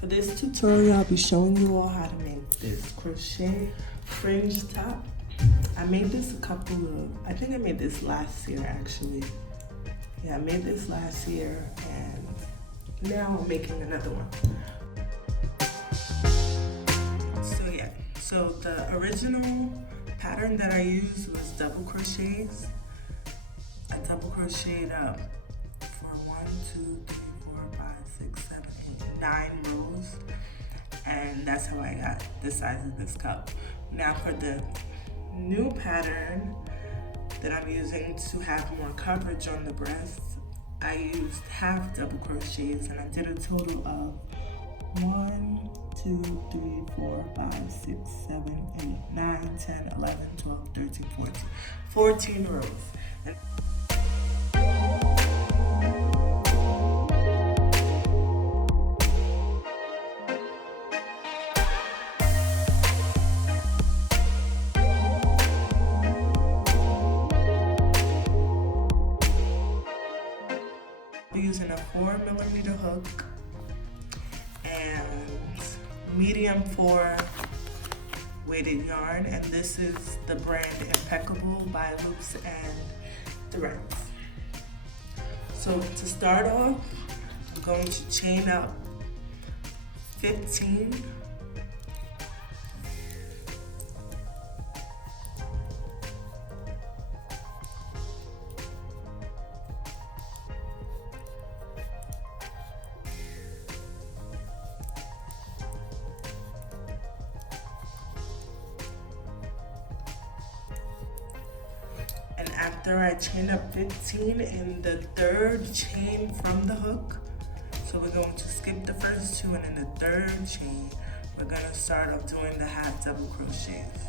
For this tutorial, I'll be showing you all how to make this crochet fringe top. I made this I think I made this last year actually. Yeah, I made this last year and now I'm making another one. So the original pattern that I used was double crochets. I double crocheted up for 1, 2, 3, 4, 5, 6, 7, 8, 9 rows, and that's how I got the size of this cup. Now for the new pattern that I'm using to have more coverage on the breasts, I used half double crochets and I did a total of 1, 2, 3, 4, 5, 6, 7, 8, 9, 10, 11, 12, 13, 14 rows. And I'm using a 4mm hook and medium 4 weighted yarn, and this is the brand Impeccable by Loops and Threads. So to start off, I'm going to chain up 15 . And after I chain up 15 in the third chain from the hook, so we're going to skip the first 2, and in the third chain, we're gonna start off doing the half double crochets.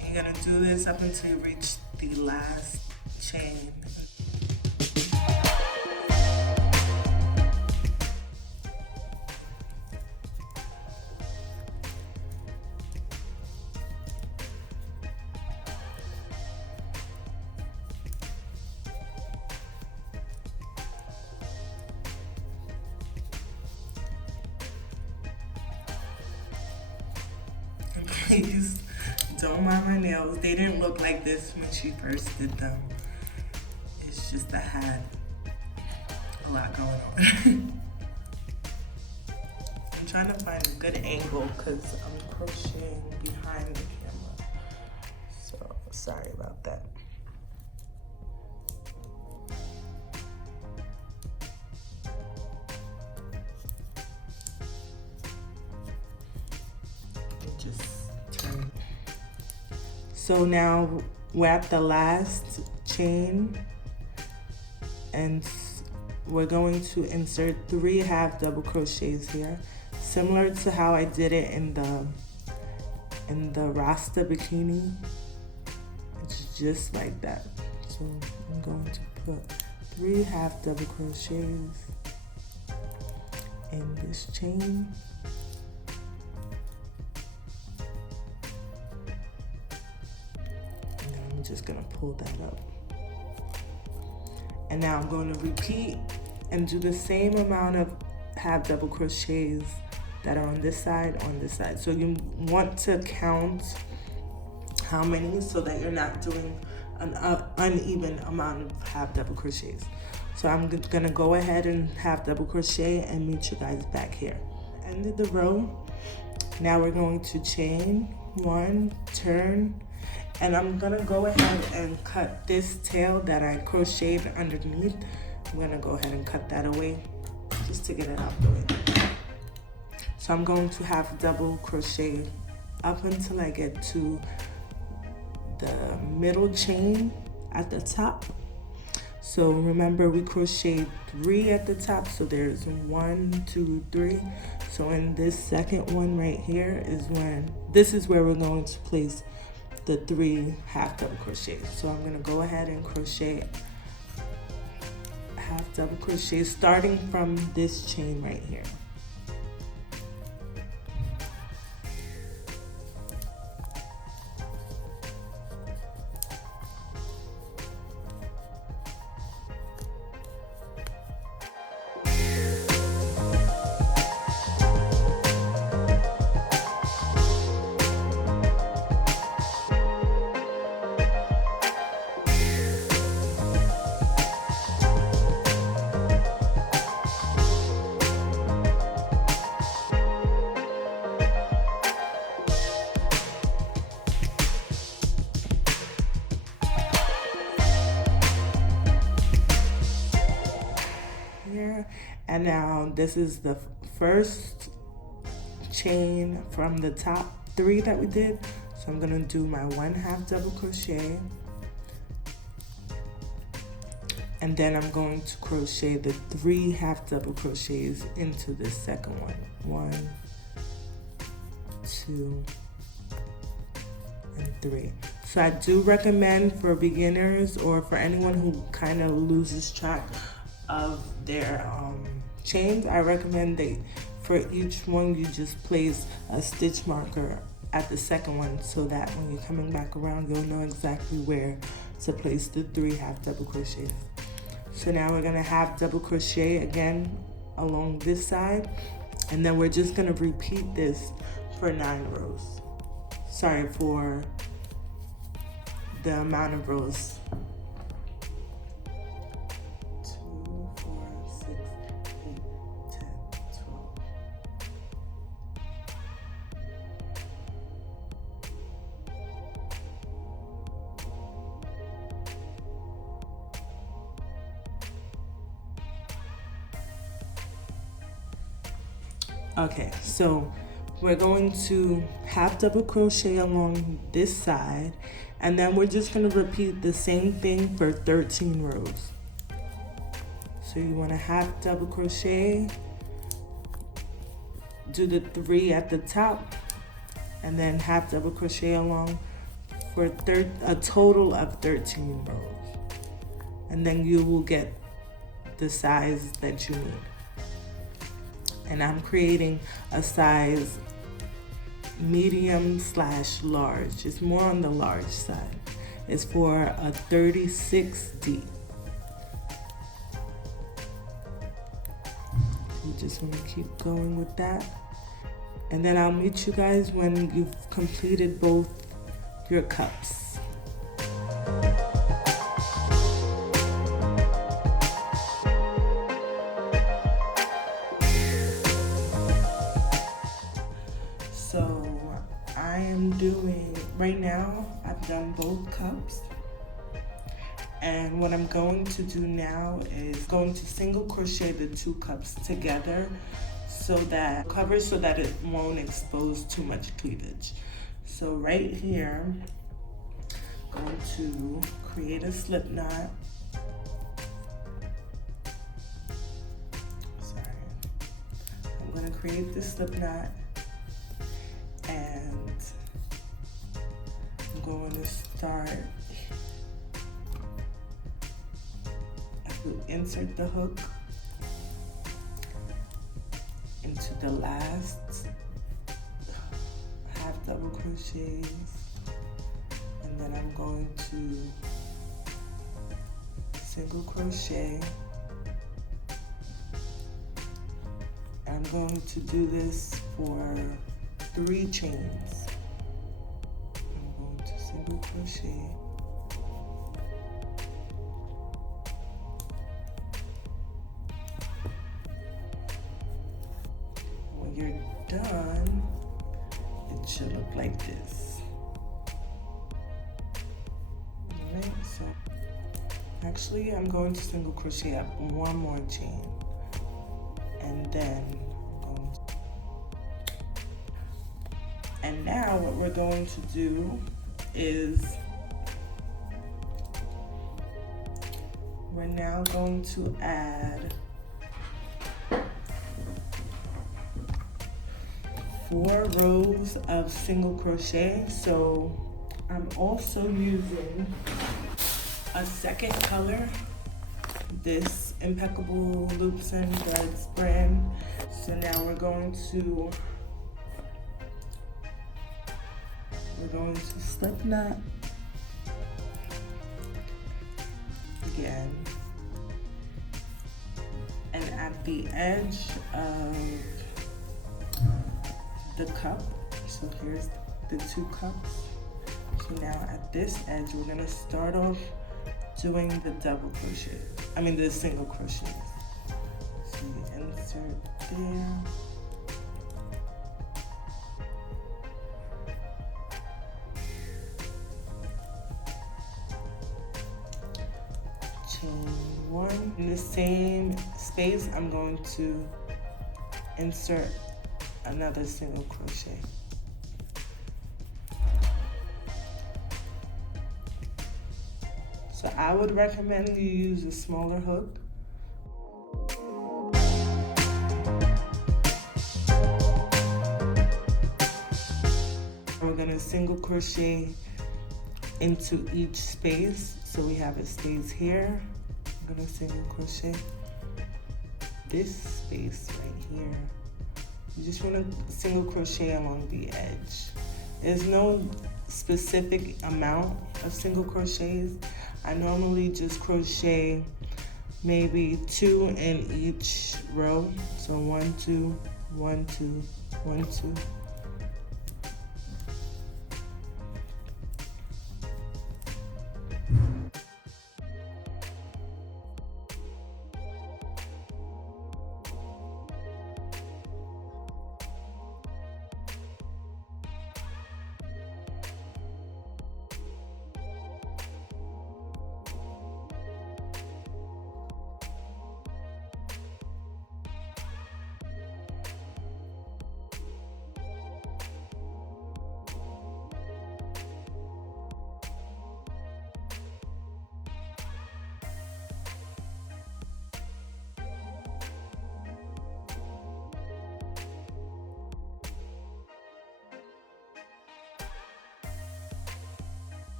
And you're gonna do this up until you reach the last chain. Please don't mind my nails. They didn't look like this when she first did them. It's just I had a lot going on. I'm trying to find a good angle because I'm crocheting behind the camera. So sorry about that. So now we're at the last chain and we're going to insert 3 half double crochets here, similar to how I did it in the Rasta bikini. It's just like that. So I'm going to put 3 half double crochets in this chain. I'm just gonna pull that up. And now I'm going to repeat and do the same amount of half double crochets that are on this side, So you want to count how many so that you're not doing an uneven amount of half double crochets. So I'm gonna go ahead and half double crochet and meet you guys back here. Ended the row. Now we're going to chain 1, turn, and I'm gonna go ahead and cut this tail that I crocheted underneath. I'm gonna go ahead and cut that away just to get it out the way. So I'm going to half double crochet up until I get to the middle chain at the top. So remember we crocheted 3 at the top, so there's 1, 2, 3. So in this second one right here this is where we're going to place the 3 half double crochets. So I'm gonna go ahead and crochet half double crochet starting from this chain right here. And now this is the first chain from the top 3 that we did. So I'm gonna do my 1/2 double crochet, and then I'm going to crochet the 3 half double crochets into the second one. 1, 2, and 3. So I do recommend for beginners or for anyone who kind of loses track of their chains, I recommend that for each one you just place a stitch marker at the second one, so that when you're coming back around, you'll know exactly where to place the 3 half double crochets. So now we're gonna half double crochet again along this side, and then we're just gonna repeat this for 9 rows. Sorry, for the amount of rows. 2, 4, 6, 8, 10, 12. Okay, so we're going to half double crochet along this side, and then we're just going to repeat the same thing for 13 rows. So you want to half double crochet, do the 3 at the top, and then half double crochet along for a total of 13 rows. And then you will get the size that you need. And I'm creating a size medium/large. It's more on the large side. It's for a 36D. You just want to keep going with that. And then I'll meet you guys when you've completed both your cups. So I am doing, right now, I've done both cups. And what I'm going to do now is going to single crochet the 2 cups together so that it won't expose too much cleavage. So right here, I'm going to create a slip knot. Sorry. I'm going to create this slip knot, and I'm going to start. Insert the hook into the last half double crochets, and then I'm going to single crochet. I'm going to do this for 3 chains. I'm going to single crochet. You're done, it should look like this. Alright, so actually I'm going to single crochet up 1 more chain, and then and now what we're going to do is we're now going to add 4 rows of single crochet. So I'm also using a second color, this Impeccable Loops and Threads brand. So now we're going to slip knot again, and at the edge of the cup, so here's the 2 cups. So now at this edge, we're gonna start off doing the double crochet. The single crochets. So you insert there. Chain 1 in the same space, I'm going to insert another single crochet. So I would recommend you use a smaller hook. We're gonna single crochet into each space. So we have it stays here. I'm gonna single crochet this space right here. You just wanna single crochet along the edge. There's no specific amount of single crochets. I normally just crochet maybe 2 in each row. So 1, 2, 1, 2, 1, 2.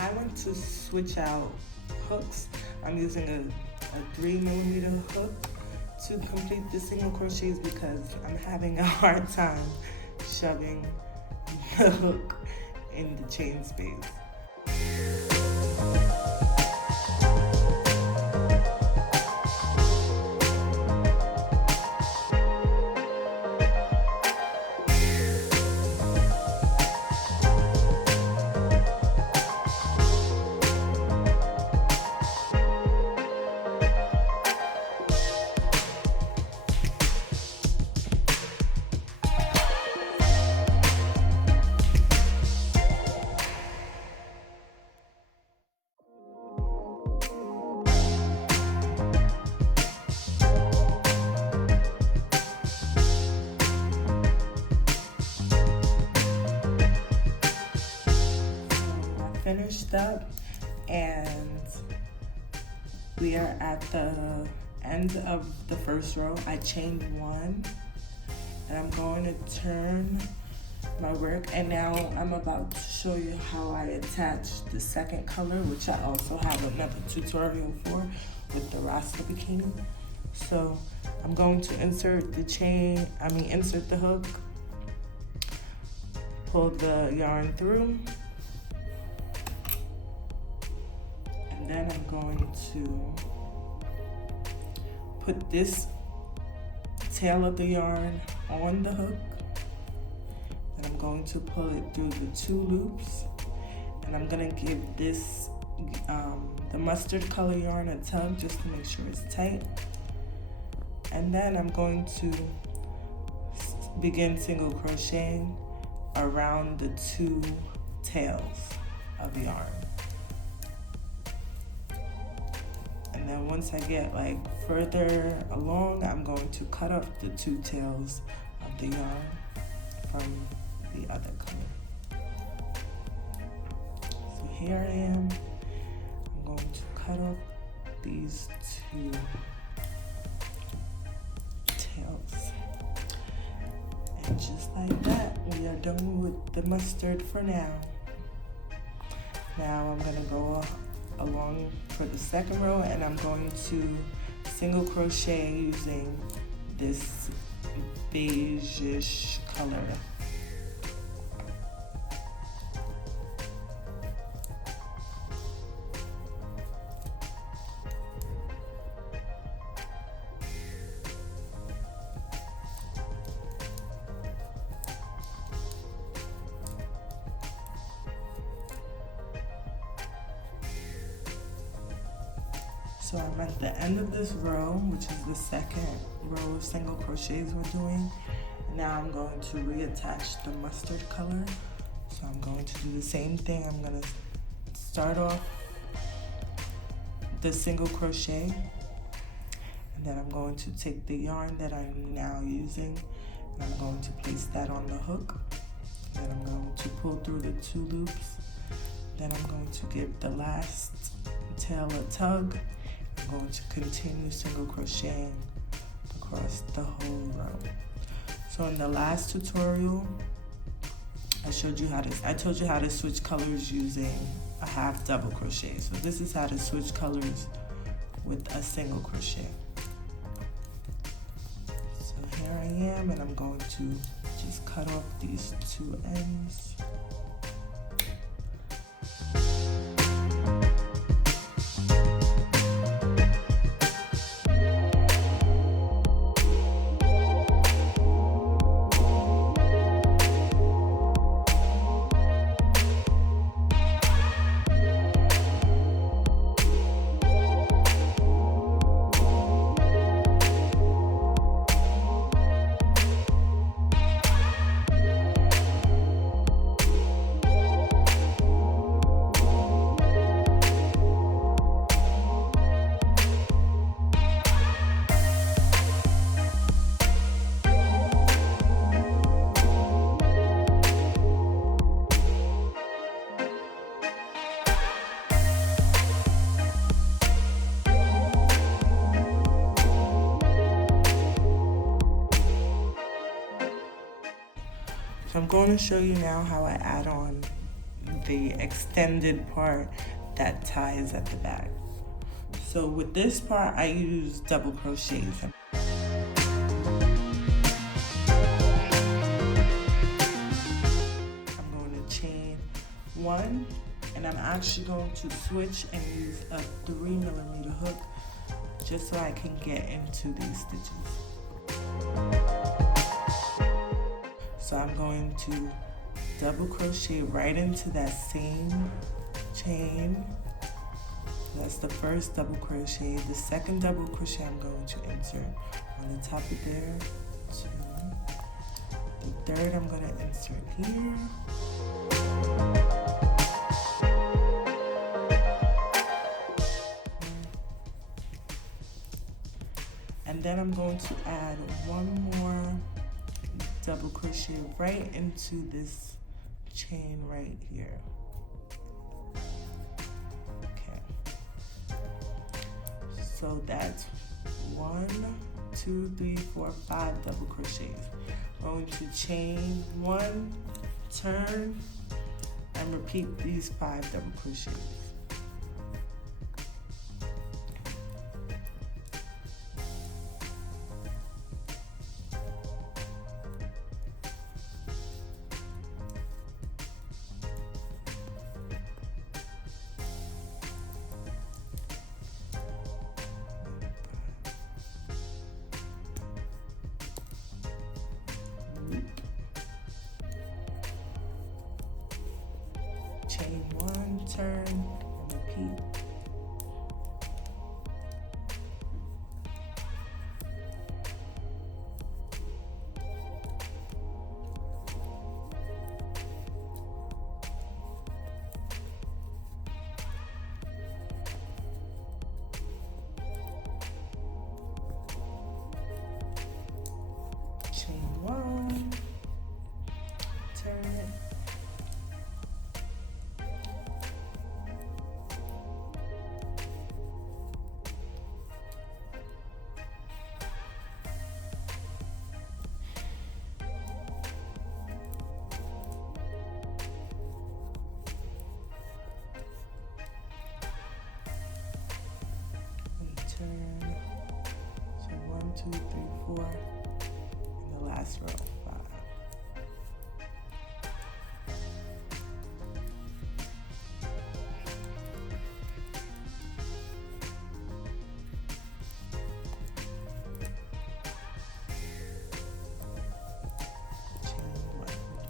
I want to switch out hooks. I'm using a 3mm hook to complete the single crochets because I'm having a hard time shoving the hook in the chain space. Finished up, and we are at the end of the first row. I chained 1, and I'm going to turn my work, and now I'm about to show you how I attach the second color, which I also have another tutorial for with the Rasta bikini. So I'm going to insert the hook, pull the yarn through, and then I'm going to put this tail of the yarn on the hook, and I'm going to pull it through the 2 loops, and I'm gonna give this the mustard color yarn a tug just to make sure it's tight, and then I'm going to begin single crocheting around the 2 tails of the yarn. And then once I get like further along, I'm going to cut off the 2 tails of the yarn from the other color. So here I am. I'm going to cut off these 2 tails. And just like that, we are done with the mustard for now. Now I'm gonna go along for the second row, and I'm going to single crochet using this beige-ish color. So I'm at the end of this row, which is the second row of single crochets we're doing. Now I'm going to reattach the mustard color. So I'm going to do the same thing. I'm going to start off the single crochet, and then I'm going to take the yarn that I'm now using, and I'm going to place that on the hook. Then I'm going to pull through the 2 loops. Then I'm going to give the last tail a tug. I'm going to continue single crocheting across the whole row. So in the last tutorial, I told you how to switch colors using a half double crochet. So this is how to switch colors with a single crochet. So here I am, and I'm going to just cut off these 2 ends. So I'm going to show you now how I add on the extended part that ties at the back. So with this part, I use double crochets. I'm going to chain 1, and I'm actually going to switch and use a 3mm hook just so I can get into these stitches. So I'm going to double crochet right into that same chain. That's the first double crochet. The second double crochet I'm going to insert on the top of there, 2. The third I'm going to insert here. And then I'm going to add 1 more double crochet right into this chain right here. Okay. So that's 1, 2, 3, 4, 5 double crochets. I'm going to chain 1, turn, and repeat these 5 double crochets. Chain 1, turn, and repeat. Chain 1, turn it. Turn. So 1, 2, 3, 4, and the last row, 5.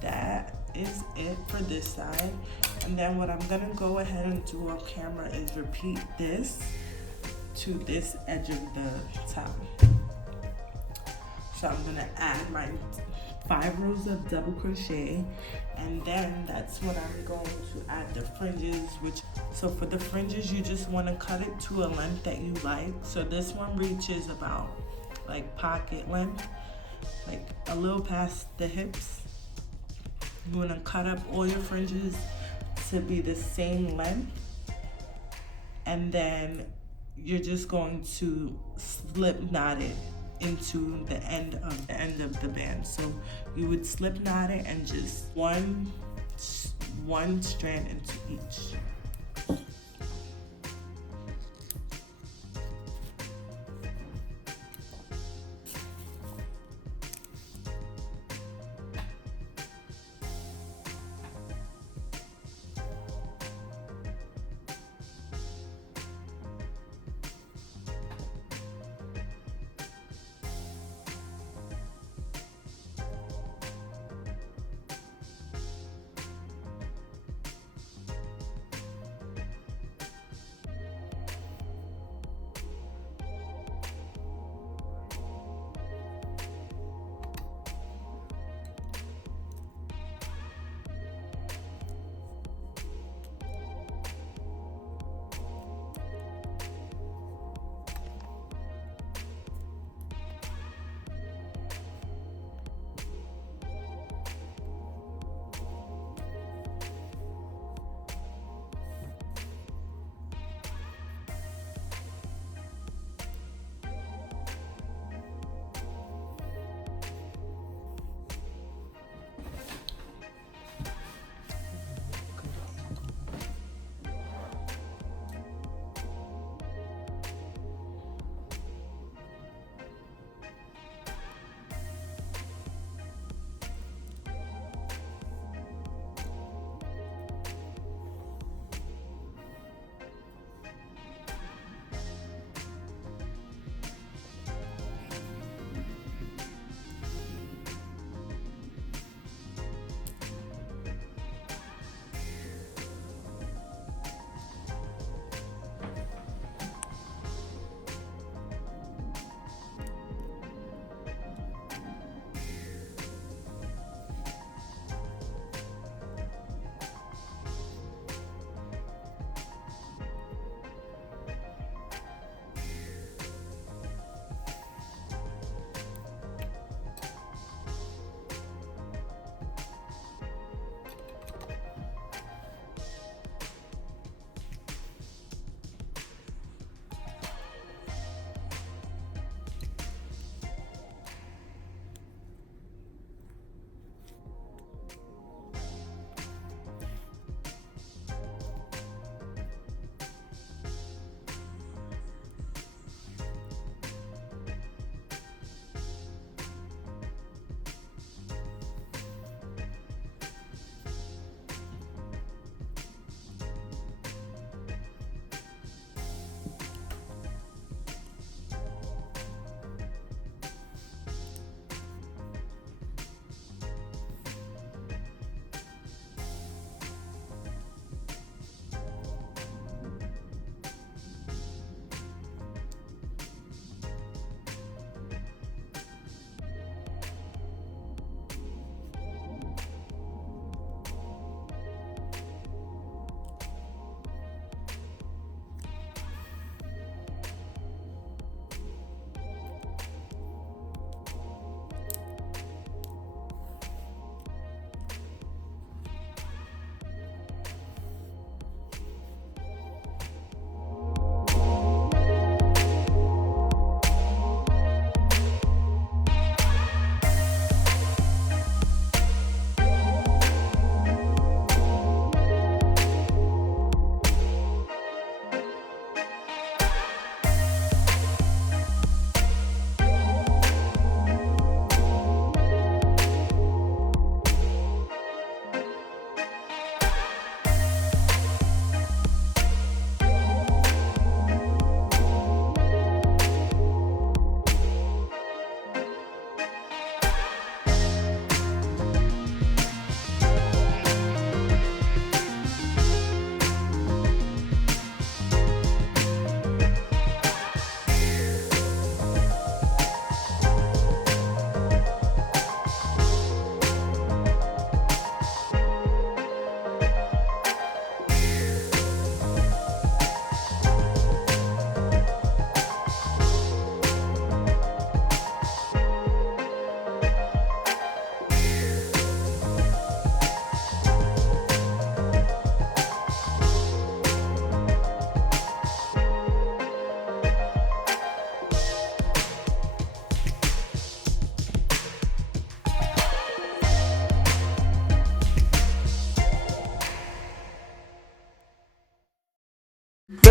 That is it for this side. And then what I'm gonna go ahead and do off camera is repeat this to this edge of the top. So I'm gonna add my 5 rows of double crochet, and then that's when I'm going to add the fringes, so for the fringes, you just wanna cut it to a length that you like. So this one reaches about like pocket length, like a little past the hips. You wanna cut up all your fringes to be the same length, and then you're just going to slip knot it into the end of the band. So you would slip knot it and just one strand into each.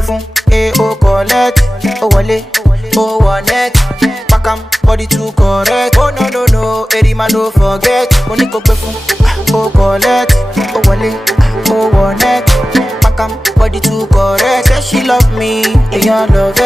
fun, oh collect, oh wale, oh wanet. Pack am, body too correct. Oh no no no, Erima no forget. Money go fun, oh collect, oh wale, oh wanet. Pack am, body too correct. Say she love me, and you love it.